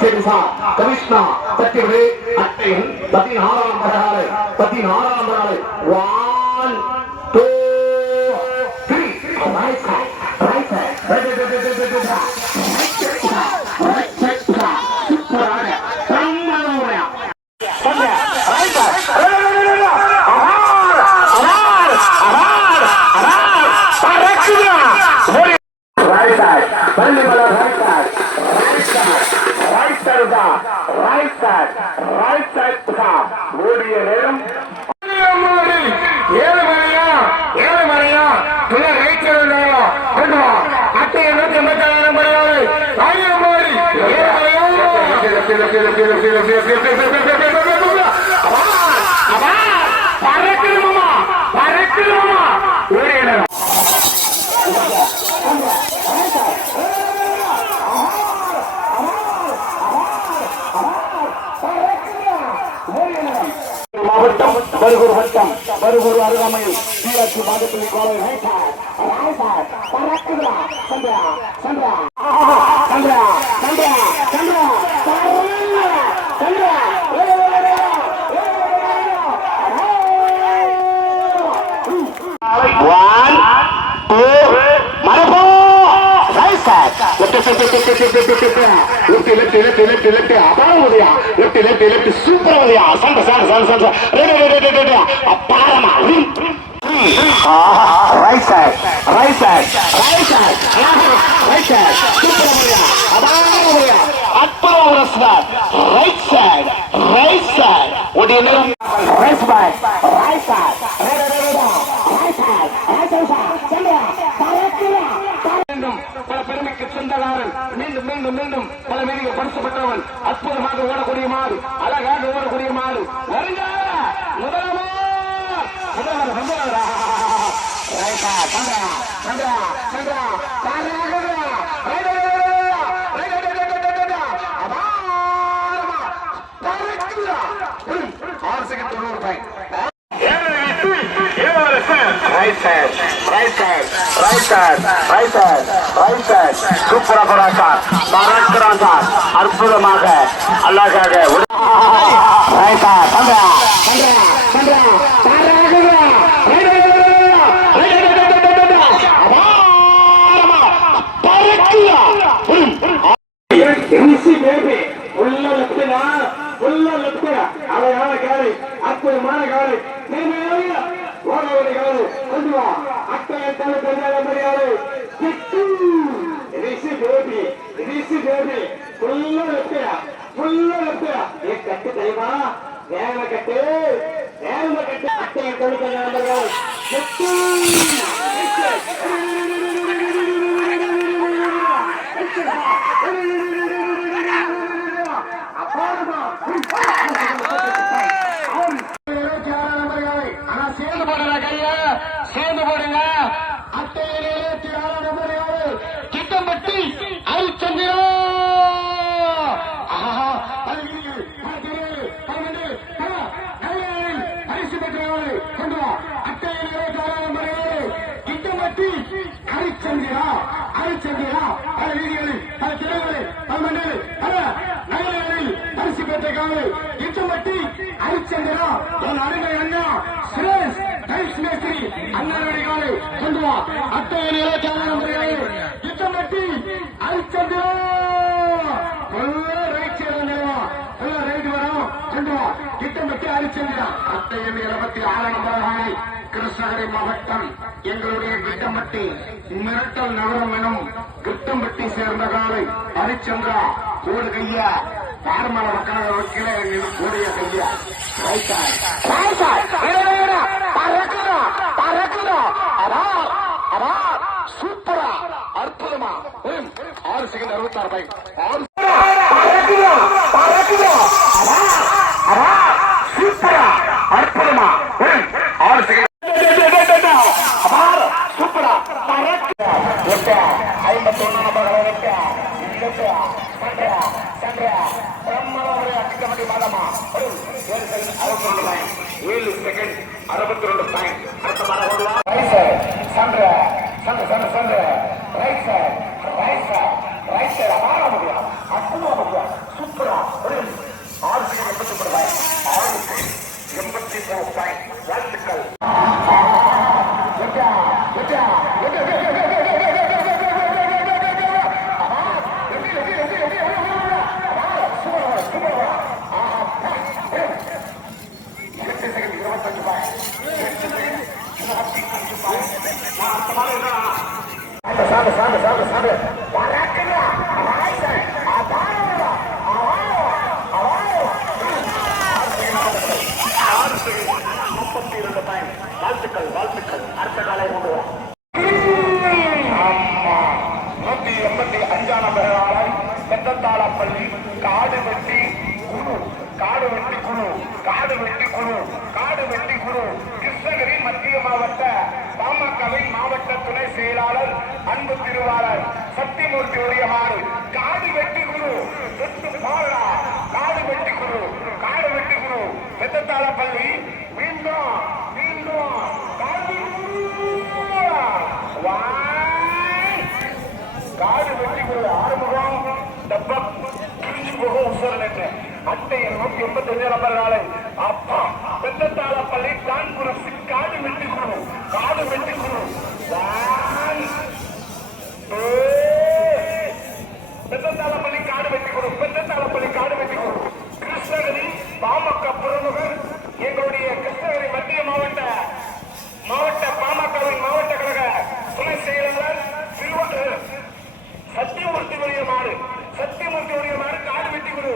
சென்றார் கவிஷ்ணா சத்தியவே அத்தையும் பதினாறாம் வரலாறு பதினாறாம் வரலாறு one two three right side right side மாறுதா right side right side ஓடிய நேரம் ஏழு மணியா ஏழு மணியா பிள்ளை ரைட் சைடு இருந்தாங்களா ஏழு மணியா மாவட்டம் பருகூர் வட்டம் பருகூர் அருகாமையில் சீராட்சி மாதப்பள்ளி கோவில் Chandra Chandra. Chandra. Right side, right side. What do you know? Right side, right side. சூப்பரா போராட்டா அற்புதமாக அழகாக தெரியுமா? வேலை கட்டு. பல வீதிகளில் பல கிளைகளில் பல மண்டலில் பல நகரங்களில் பரிசு பெற்றிருக்காங்க இன்று மட்டும் ஹரிச்சந்திரா என் அருமை அண்ணா சுரேஷ் டைல்ஸ் மேஸ்திரி அண்ணனுடைய காலை கொண்டு வா அத்தகைய கேவலம் இன்று மட்டும் ஹரிச்சந்திரா கிட்டமிட்டு அரிச்சந்திரா. அத்தையின் இருபத்தி ஆறாம் பரவாயில்லை கிருஷ்ணகிரி மாவட்டம் எங்களுடைய கிட்டம்பட்டி மிரட்டல் நகரம் எனும் கிட்டம்பட்டி சேர்ந்த காலை ஹரிச்சந்திரா கூடு கையா பார்மல மக்கள் கீழே கூடிய கையா பறக்குதா பறக்குதா. அதா அதா சூப்பரா. அற்புதமா. ம், ஆறு செகண்ட் அறுபத்தாறு பைக் செகண்ட் அறுபத்தி ஏழு செகண்ட் அறுபத்தி ரெண்டு பாயிண்ட் அடுத்த மரம் ரைட் சைட் சண்ட சண்ட சண்ட சண்ட right side right side right side அமார முடியும் அற்புதமா முடியும் சூப்பரா ஆறு சைட் எண்பத்தி மூணு பாயிண்ட் எண்பத்தி மூணு பாயிண்ட் வாழ்த்துக்கள் வாழ்த்துக்கள். அடுத்த காலை கொண்டு வரும் செயலாளர் அன்பு திருவாளர் சத்தியமூர்த்தி உரியமாறு காடு வெட்டி குரு காடு வெட்டி குரு காடு வெட்டி குரு. மெத்தத்தாள பள்ளி மீண்டும் மீண்டும் காடு வெட்டி குரு. ஆறுமுகம் டப்பம் பிரிஞ்சு போகும் உசரன் அட்டை நூத்தி எண்பத்தி அஞ்சு நம்பர் நாளை. அப்பா பெத்தத்தாள பள்ளி கான்புர காடு வெட்டி குரு காடு வெட்டி குரு வாய் பெத்தத்தாளப்பள்ளி காடு வெட்டி கொடு பெத்தத்தாளப்பள்ளி காடு வெட்டி கொடு கிருஷ்ணகிரி பாமக பிரமுகர் எங்களுடைய கிருஷ்ணகிரி மத்திய மாவட்ட மாவட்ட பாமகவின் மாவட்ட கழக துணை செயலாளர் சிறுவ- சத்தியமூர்த்தி உடைய மாடு சத்தியமூர்த்தி உடைய மாடு காடு வெட்டி கொடு.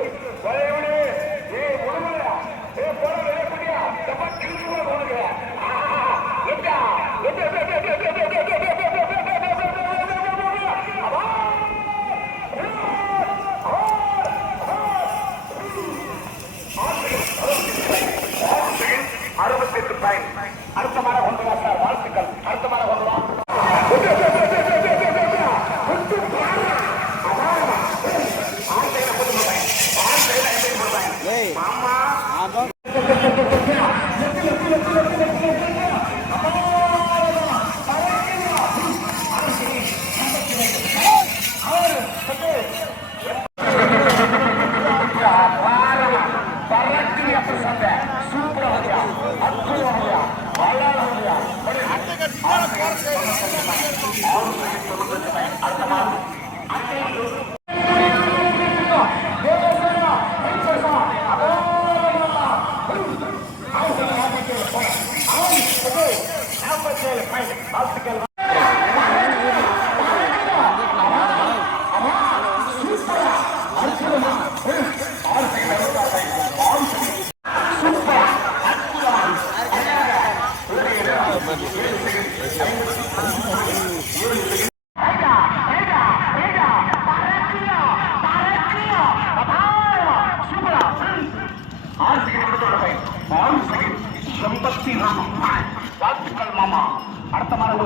மாணவர்கள் சம்பத்தி பெண் செம்பத்தி வாத்துக்கள் மாமா. அடுத்த மாதம்